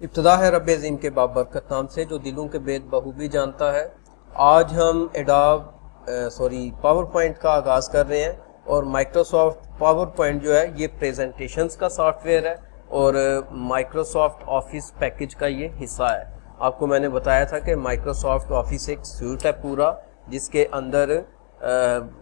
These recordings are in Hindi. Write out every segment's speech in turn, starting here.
इब्तिदा है रब्बे ज़ीम के बाबरकत नाम से जो दिलों के भेद बखूबी जानता है। आज हम पावर पॉइंट का आगाज़ कर रहे हैं और माइक्रोसॉफ्ट पावर पॉइंट जो है ये प्रेजेंटेशंस का सॉफ्टवेयर है और माइक्रोसॉफ्ट ऑफिस पैकेज का ये हिस्सा है। आपको मैंने बताया था कि माइक्रोसॉफ्ट ऑफिस एक सूट है पूरा, जिसके अंदर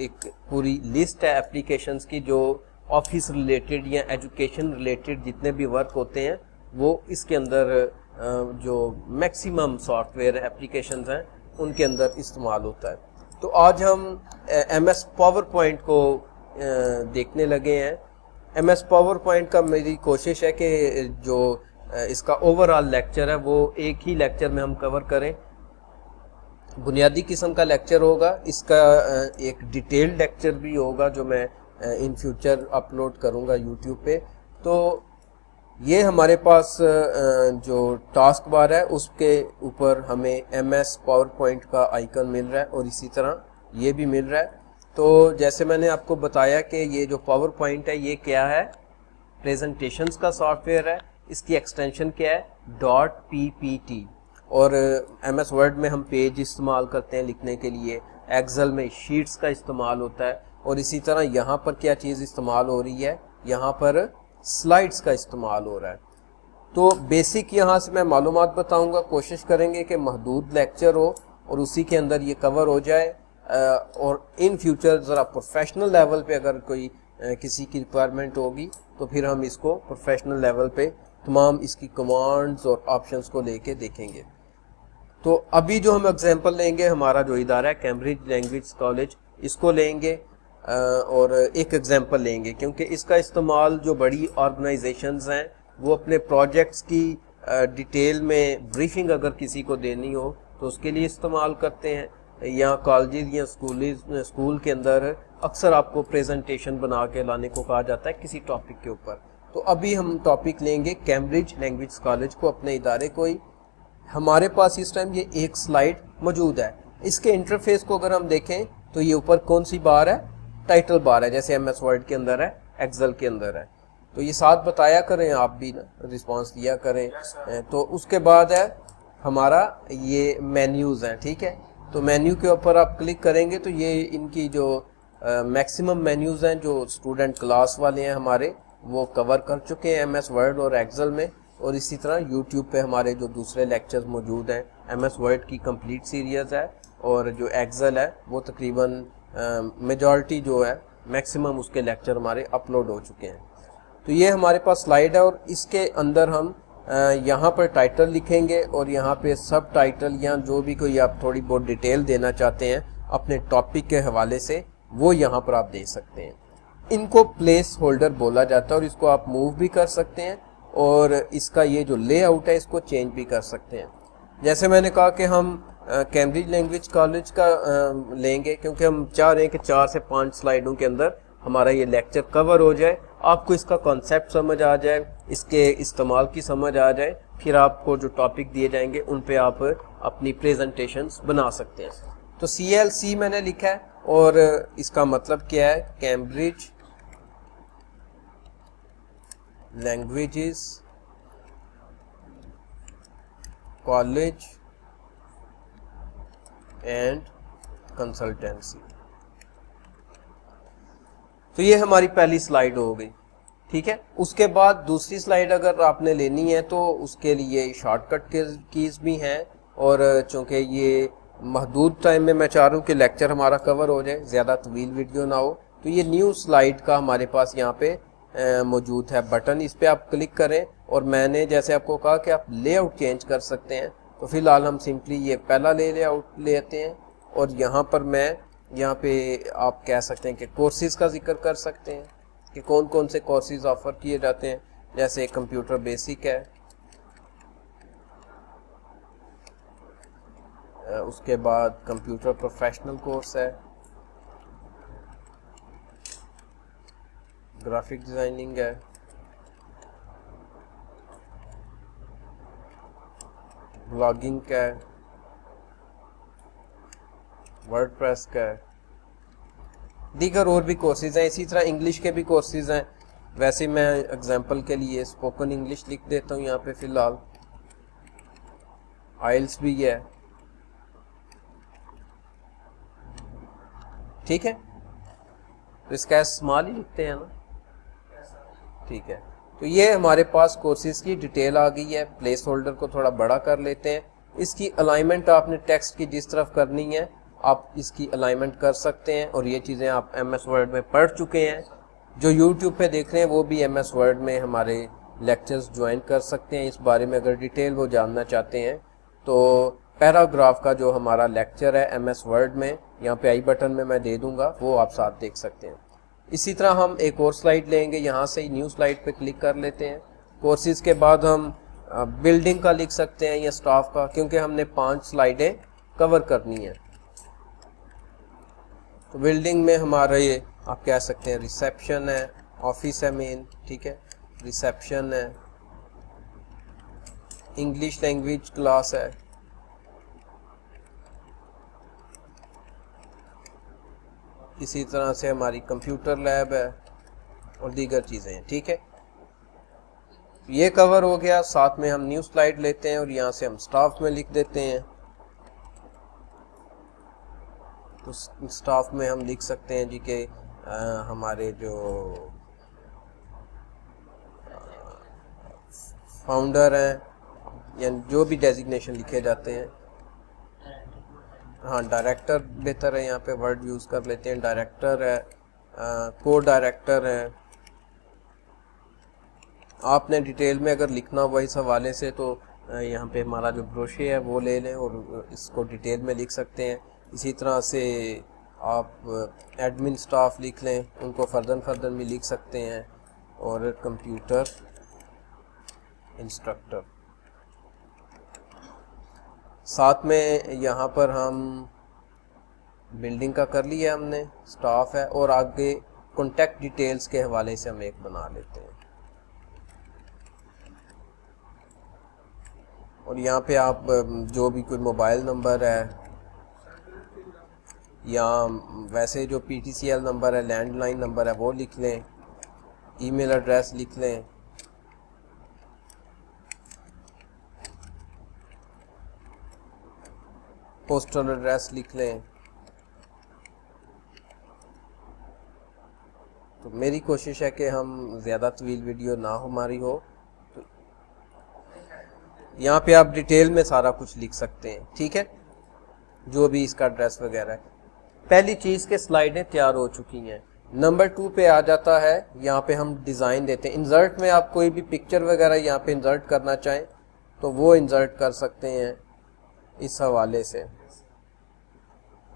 एक पूरी लिस्ट है एप्लीकेशंस की जो ऑफिस रिलेटेड या एजुकेशन रिलेटेड जितने भी वर्क होते हैं वो इसके अंदर जो मैक्सिमम सॉफ्टवेयर एप्लीकेशंस हैं उनके अंदर इस्तेमाल होता है। तो आज हम MS पावर पॉइंट को देखने लगे हैं। MS पावर पॉइंट का मेरी कोशिश है कि जो इसका ओवरऑल लेक्चर है वो एक ही लेक्चर में हम कवर करें। बुनियादी किस्म का लेक्चर होगा, इसका एक डिटेल्ड लेक्चर भी होगा जो मैं इन फ्यूचर अपलोड करूंगा यूट्यूब पे। तो ये हमारे पास जो टास्क बार है उसके ऊपर हमें MS पावर पॉइंट का आइकन मिल रहा है और इसी तरह ये भी मिल रहा है। तो जैसे मैंने आपको बताया कि ये जो पावर पॉइंट है ये क्या है, प्रेजेंटेशंस का सॉफ्टवेयर है। इसकी एक्सटेंशन क्या है, .ppt। और MS वर्ड में हम पेज इस्तेमाल करते हैं लिखने के लिए, एक्सेल में शीट्स का इस्तेमाल होता है और इसी तरह यहाँ पर क्या चीज़ इस्तेमाल हो रही है, यहाँ पर स्लाइड्स का इस्तेमाल हो रहा है। तो बेसिक यहाँ से मैं मालूमात बताऊंगा, कोशिश करेंगे कि महदूद लेक्चर हो और उसी के अंदर ये कवर हो जाए। और इन फ्यूचर ज़रा प्रोफेशनल लेवल पे अगर कोई किसी की रिक्वायरमेंट होगी तो फिर हम इसको प्रोफेशनल लेवल पे तमाम इसकी कमांड्स और ऑप्शंस को लेके देखेंगे। तो अभी जो हम एग्जांपल लेंगे, हमारा जो इदारा है कैम्ब्रिज लैंग्वेज कॉलेज, इसको लेंगे और एक एग्जांपल लेंगे क्योंकि इसका इस्तेमाल जो बड़ी ऑर्गेनाइजेशंस हैं वो अपने प्रोजेक्ट्स की डिटेल में ब्रीफिंग अगर किसी को देनी हो तो उसके लिए इस्तेमाल करते हैं, या कॉलेज या स्कूल के अंदर अक्सर आपको प्रेजेंटेशन बना के लाने को कहा जाता है किसी टॉपिक के ऊपर। तो अभी हम टॉपिक लेंगे कैम्ब्रिज लैंग्वेज कॉलेज को, अपने इदारे को ही। हमारे पास इस टाइम ये एक स्लाइड मौजूद है। इसके इंटरफेस को अगर हम देखें तो ये ऊपर कौन सी बार है, टाइटल बार है, जैसे MS वर्ड के अंदर है, एक्सेल के अंदर है। तो ये साथ बताया करें, आप भी ना रिस्पांस दिया करें। तो उसके बाद है हमारा ये मेन्यूज़ हैं, ठीक है। तो मेन्यू के ऊपर आप क्लिक करेंगे तो ये इनकी जो मैक्सिमम मेन्यूज़ हैं जो स्टूडेंट क्लास वाले हैं हमारे वो कवर कर चुके हैं MS वर्ड और एक्सेल में। और इसी तरह यूट्यूब पे हमारे जो दूसरे लेक्चर्स मौजूद हैं, MS वर्ड की कंप्लीट सीरीज़ है और जो एक्सेल है वो तकरीबन मेजॉरिटी जो है मैक्सिमम उसके लेक्चर हमारे अपलोड हो चुके हैं। तो ये हमारे पास स्लाइड है और इसके अंदर हम यहाँ पर टाइटल लिखेंगे और यहाँ पे सब टाइटल या जो भी कोई आप थोड़ी बहुत डिटेल देना चाहते हैं अपने टॉपिक के हवाले से वो यहाँ पर आप दे सकते हैं। इनको प्लेस होल्डर बोला जाता है और इसको आप मूव भी कर सकते हैं और इसका ये जो लेआउट है इसको चेंज भी कर सकते हैं। जैसे मैंने कहा कि हम कैम्ब्रिज लैंग्वेज कॉलेज का लेंगे क्योंकि हम चाह रहे हैं कि 4 से 5 स्लाइडों के अंदर हमारा ये लेक्चर कवर हो जाए, आपको इसका कॉन्सेप्ट समझ आ जाए, इसके इस्तेमाल की समझ आ जाए, फिर आपको जो टॉपिक दिए जाएंगे उन पे आप अपनी प्रेजेंटेशंस बना सकते हैं। तो CLC मैंने लिखा है और इसका मतलब क्या है, Cambridge languages college and consultancy. तो ये हमारी पहली स्लाइड हो गई, ठीक है। उसके बाद दूसरी स्लाइड अगर आपने लेनी है तो उसके लिए शॉर्टकट कीज भी हैं और चूंकि ये महदूद टाइम में मैं चाह रहा हूँ कि लेक्चर हमारा कवर हो जाए, ज़्यादा तवील वीडियो ना हो, तो ये न्यू स्लाइड का हमारे पास यहाँ पे मौजूद है बटन, इस पर आप क्लिक करें और मैंने जैसे आपको कहा कि आप लेआउट चेंज कर सकते हैं। तो फिलहाल हम सिंपली ये पहला लेआउट लेते हैं और यहाँ पर मैं यहाँ पे आप कह सकते हैं कि कोर्सेज का जिक्र कर सकते हैं कि कौन कौन से कोर्सेज ऑफर किए जाते हैं, जैसे कंप्यूटर बेसिक है, उसके बाद कंप्यूटर प्रोफेशनल कोर्स है, ग्राफिक डिज़ाइनिंग है, ब्लॉगिंग का है, वर्डप्रेस का है, दीगर और भी कोर्सेज हैं। इसी तरह इंग्लिश के भी कोर्सेज हैं। वैसे मैं एग्जांपल के लिए स्पोकन इंग्लिश लिख देता हूँ यहाँ पे फ़िलहाल। आइल्स भी है, ठीक है। तो इसका स्मॉल ही लिखते हैं ना, ठीक है। तो ये हमारे पास कोर्सेज की डिटेल आ गई है। प्लेस होल्डर को थोड़ा बड़ा कर लेते हैं। इसकी अलाइनमेंट आपने टेक्स्ट की जिस तरफ करनी है आप इसकी अलाइनमेंट कर सकते हैं, और ये चीज़ें आप MS वर्ड में पढ़ चुके हैं। जो YouTube पे देख रहे हैं वो भी MS वर्ड में हमारे लेक्चर्स ज्वाइन कर सकते हैं। इस बारे में अगर डिटेल वो जानना चाहते हैं तो पैराग्राफ का जो हमारा लेक्चर है MS वर्ड में, यहाँ पे आई बटन में मैं दे दूंगा, वो आप साथ देख सकते हैं। इसी तरह हम एक और स्लाइड लेंगे, यहाँ से ही न्यू स्लाइड पे क्लिक कर लेते हैं। कोर्सेज के बाद हम बिल्डिंग का लिख सकते हैं या स्टाफ का, क्योंकि हमने 5 स्लाइडें कवर करनी है। तो बिल्डिंग में हमारा ये आप कह सकते हैं रिसेप्शन है, ऑफिस है मेन, ठीक है, रिसेप्शन है, इंग्लिश लैंग्वेज क्लास है, इसी तरह से हमारी कंप्यूटर लैब है और दीगर चीज़ें हैं, ठीक है। ये कवर हो गया। साथ में हम न्यू स्लाइड लेते हैं और यहाँ से हम स्टाफ में लिख देते हैं। तो स्टाफ में हम लिख सकते हैं जी के हमारे जो फाउंडर हैं या जो भी डेजिग्नेशन लिखे जाते हैं, हाँ डायरेक्टर बेहतर है, यहाँ पे वर्ड यूज़ कर लेते हैं। डायरेक्टर है, को डायरेक्टर है। आपने डिटेल में अगर लिखना हुआ इस हवाले से तो यहाँ पे हमारा जो ब्रोशर है वो ले लें और इसको डिटेल में लिख सकते हैं। इसी तरह से आप एडमिन स्टाफ लिख लें, उनको फर्दर भी लिख सकते हैं, और कंप्यूटर इंस्ट्रक्टर। साथ में यहाँ पर हम बिल्डिंग का कर लिया हमने, स्टाफ है, और आगे कॉन्टैक्ट डिटेल्स के हवाले से हम एक बना लेते हैं। और यहाँ पे आप जो भी कोई मोबाइल नंबर है या वैसे जो PTCL नंबर है, लैंडलाइन नंबर है, वो लिख लें। ईमेल एड्रेस लिख लें। पोस्टल एड्रेस लिख लें। तो मेरी कोशिश है कि हम ज़्यादा तवील वीडियो ना हमारी हो, तो यहाँ पे आप डिटेल में सारा कुछ लिख सकते हैं, ठीक है, जो भी इसका एड्रेस वगैरह है। पहली चीज़ के स्लाइडें तैयार हो चुकी हैं। नंबर 2 पे आ जाता है, यहाँ पे हम डिज़ाइन देते हैं। इंसर्ट में आप कोई भी पिक्चर वगैरह यहाँ पे इंसर्ट करना चाहें तो वो इंसर्ट कर सकते हैं इस हवाले से।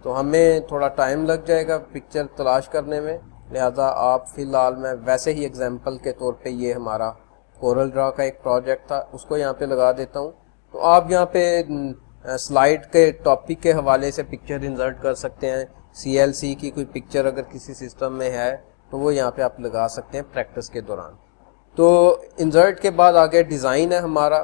तो हमें थोड़ा टाइम लग जाएगा पिक्चर तलाश करने में, लिहाजा आप फ़िलहाल, मैं वैसे ही एग्जांपल के तौर पे ये हमारा कोरल ड्रा का एक प्रोजेक्ट था, उसको यहाँ पे लगा देता हूँ। तो आप यहाँ पे स्लाइड के टॉपिक के हवाले से पिक्चर इंसर्ट कर सकते हैं। CLC की कोई पिक्चर अगर किसी सिस्टम में है तो वो यहाँ पे आप लगा सकते हैं प्रैक्टिस के दौरान। तो इंसर्ट के बाद आगे डिज़ाइन है हमारा।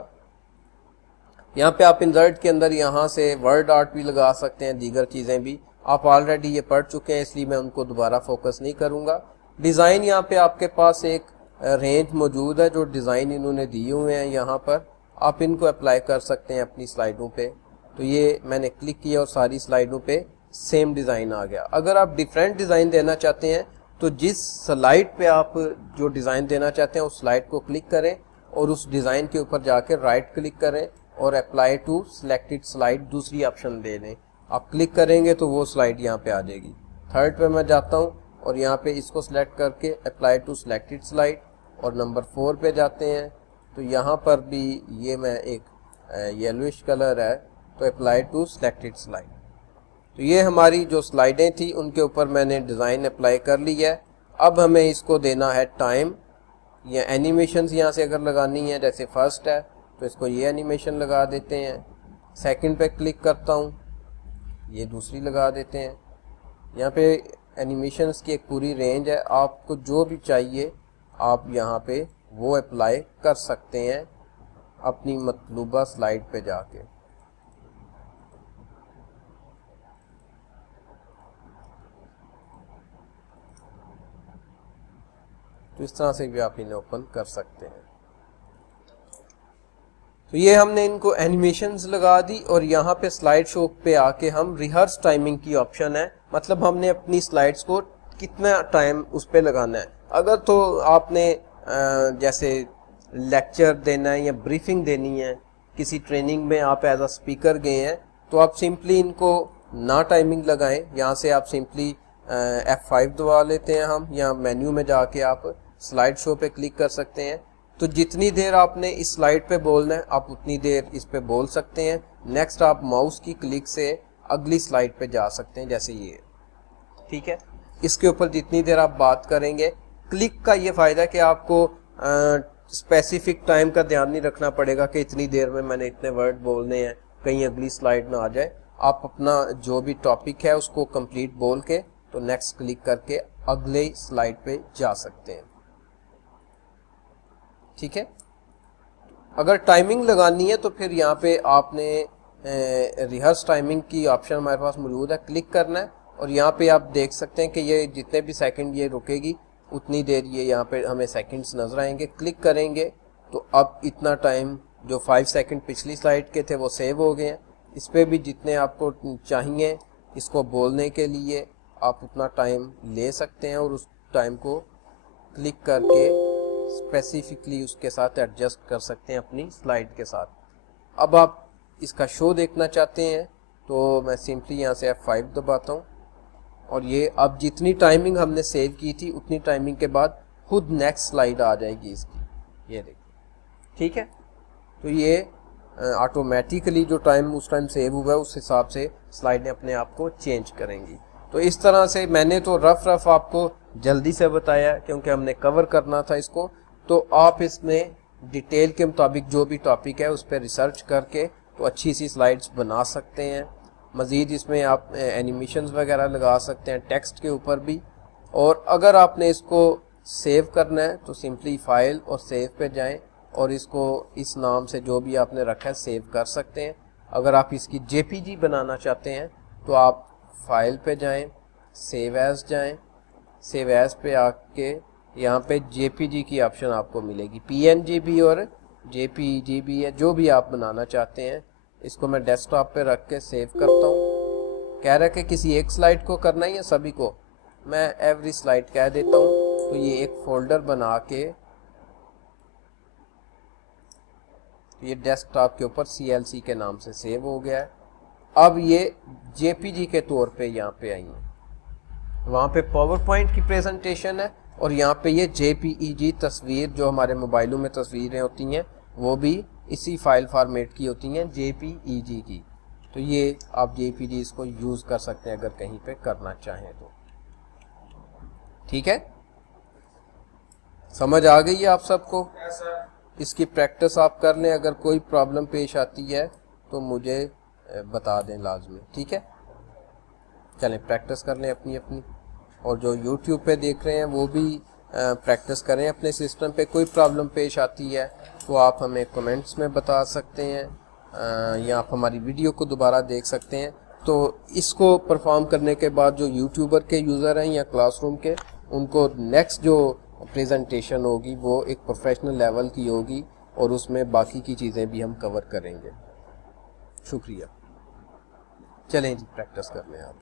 यहाँ पे आप इंसर्ट के अंदर यहाँ से वर्ड आर्ट भी लगा सकते हैं, दीगर चीज़ें भी। आप ऑलरेडी ये पढ़ चुके हैं इसलिए मैं उनको दोबारा फोकस नहीं करूँगा। डिज़ाइन, यहाँ पे आपके पास एक रेंज मौजूद है जो डिज़ाइन इन्होंने दिए हुए हैं, यहाँ पर आप इनको अप्लाई कर सकते हैं अपनी स्लाइडों पे। तो ये मैंने क्लिक किया और सारी स्लाइडों पे सेम डिज़ाइन आ गया। अगर आप डिफरेंट डिज़ाइन देना चाहते हैं तो जिस स्लाइड पे आप जो डिज़ाइन देना चाहते हैं उस स्लाइड को क्लिक करें और उस डिज़ाइन के ऊपर जाकर राइट क्लिक करें और अप्लाई टू सिलेक्टेड स्लाइड दूसरी ऑप्शन दे दें। आप क्लिक करेंगे तो वो स्लाइड यहाँ पे आ जाएगी। थर्ड पे मैं जाता हूँ और यहाँ पे इसको सिलेक्ट करके अप्लाई टू सिलेक्टेड स्लाइड, और नंबर 4 पे जाते हैं तो यहाँ पर भी ये मैं एक येलोइश कलर है तो अप्लाई टू सिलेक्टेड स्लाइड। तो ये हमारी जो स्लाइडें थी उनके ऊपर मैंने डिज़ाइन अप्लाई कर ली है। अब हमें इसको देना है टाइम या एनिमेशंस यहाँ से अगर लगानी है, जैसे फर्स्ट है तो इसको ये एनिमेशन लगा देते हैं। सेकंड पे क्लिक करता हूँ, ये दूसरी लगा देते हैं। यहाँ पे एनिमेशंस की एक पूरी रेंज है, आपको जो भी चाहिए आप यहाँ पे वो अप्लाई कर सकते हैं अपनी मतलूबा स्लाइड पे जाके। तो इस तरह से भी आप इन्हें ओपन कर सकते हैं। तो ये हमने इनको एनिमेशंस लगा दी और यहाँ पे स्लाइड शो पे आके हम रिहर्स टाइमिंग की ऑप्शन है, मतलब हमने अपनी स्लाइड्स को कितना टाइम उस पे लगाना है। अगर तो आपने जैसे लेक्चर देना है या ब्रीफिंग देनी है, किसी ट्रेनिंग में आप एज अ स्पीकर गए हैं, तो आप सिंपली इनको ना टाइमिंग लगाएं। यहाँ से आप सिंपली F5 दबा लेते हैं हम, या मेन्यू में जाके आप स्लाइड शो पे क्लिक कर सकते हैं। तो जितनी देर आपने इस स्लाइड पे बोलना है आप उतनी देर इस पे बोल सकते हैं। नेक्स्ट आप माउस की क्लिक से अगली स्लाइड पे जा सकते हैं, जैसे ये, ठीक है। इसके ऊपर जितनी देर आप बात करेंगे, क्लिक का ये फ़ायदा कि आपको स्पेसिफिक टाइम का ध्यान नहीं रखना पड़ेगा कि इतनी देर में मैंने इतने वर्ड बोलने हैं, कहीं अगली स्लाइड ना आ जाए। आप अपना जो भी टॉपिक है उसको कंप्लीट बोल के तो नेक्स्ट क्लिक करके अगले स्लाइड पे जा सकते हैं, ठीक है। अगर टाइमिंग लगानी है तो फिर यहाँ पे आपने रिहर्स टाइमिंग की ऑप्शन हमारे पास मौजूद है, क्लिक करना है और यहाँ पे आप देख सकते हैं कि ये जितने भी सेकंड ये रुकेगी उतनी देर ये यहाँ पे हमें सेकंड्स नजर आएंगे। क्लिक करेंगे तो अब इतना टाइम जो 5 सेकंड पिछली स्लाइड के थे वो सेव हो गए हैं। इस पर भी जितने आपको चाहिए इसको बोलने के लिए आप उतना टाइम ले सकते हैं और उस टाइम को क्लिक करके स्पेसिफिकली उसके साथ एडजस्ट कर सकते हैं अपनी स्लाइड के साथ। अब आप इसका शो देखना चाहते हैं तो मैं सिंपली यहाँ से F5 दबाता हूँ और ये अब जितनी टाइमिंग हमने सेव की थी उतनी टाइमिंग के बाद खुद नेक्स्ट स्लाइड आ जाएगी इसकी, ये देखिए, ठीक है। तो ये ऑटोमेटिकली जो टाइम उस टाइम सेव हुआ है उस हिसाब से स्लाइडें अपने आप को चेंज करेंगी। तो इस तरह से मैंने तो रफ आपको जल्दी से बताया क्योंकि हमने कवर करना था इसको। तो आप इसमें डिटेल के मुताबिक जो भी टॉपिक है उस पर रिसर्च करके तो अच्छी सी स्लाइड्स बना सकते हैं। मज़ीद इसमें आप एनिमेशंस वगैरह लगा सकते हैं टेक्स्ट के ऊपर भी। और अगर आपने इसको सेव करना है तो सिंपली फाइल और सेव पे जाएं और इसको इस नाम से जो भी आपने रखा है सेव कर सकते हैं। अगर आप इसकी JPG बनाना चाहते हैं तो आप फाइल पे जाएं, सेव एज जाएं, सेव एज पे आके यहाँ पे JPG की ऑप्शन आपको मिलेगी। PNG भी और JPG भी है, जो भी आप बनाना चाहते हैं। इसको मैं डेस्कटॉप पे रख के सेव करता हूँ। कह रहा है कि किसी एक स्लाइड को करना है या सभी को, मैं एवरी स्लाइड कह देता हूँ। तो ये एक फोल्डर बना के ये डेस्कटॉप के ऊपर CLC के नाम से सेव हो गया है। अब ये JPG के तौर पे यहाँ पे आई है, वहाँ पे पावर पॉइंट की प्रेजेंटेशन है और यहाँ पे ये JPEG तस्वीर, जो हमारे मोबाइलों में तस्वीरें होती हैं वो भी इसी फाइल फॉर्मेट की होती हैं, JPEG की। तो ये आप JPG इसको यूज़ कर सकते हैं अगर कहीं पे करना चाहें तो, ठीक है। समझ आ गई है आप सबको? इसकी प्रैक्टिस आप कर लें। अगर कोई प्रॉब्लम पेश आती है तो मुझे बता दें लाजमी, ठीक है। चलें प्रैक्टिस कर लें अपनी अपनी, और जो YouTube पे देख रहे हैं वो भी प्रैक्टिस करें अपने सिस्टम पे। कोई प्रॉब्लम पेश आती है तो आप हमें कमेंट्स में बता सकते हैं, या आप हमारी वीडियो को दोबारा देख सकते हैं। तो इसको परफॉर्म करने के बाद जो यूट्यूबर के यूज़र हैं या क्लासरूम के, उनको नेक्स्ट जो प्रेजेंटेशन होगी वो एक प्रोफेशनल लेवल की होगी और उसमें बाकी की चीज़ें भी हम कवर करेंगे। शुक्रिया। चलें जी प्रैक्टिस कर लें आप।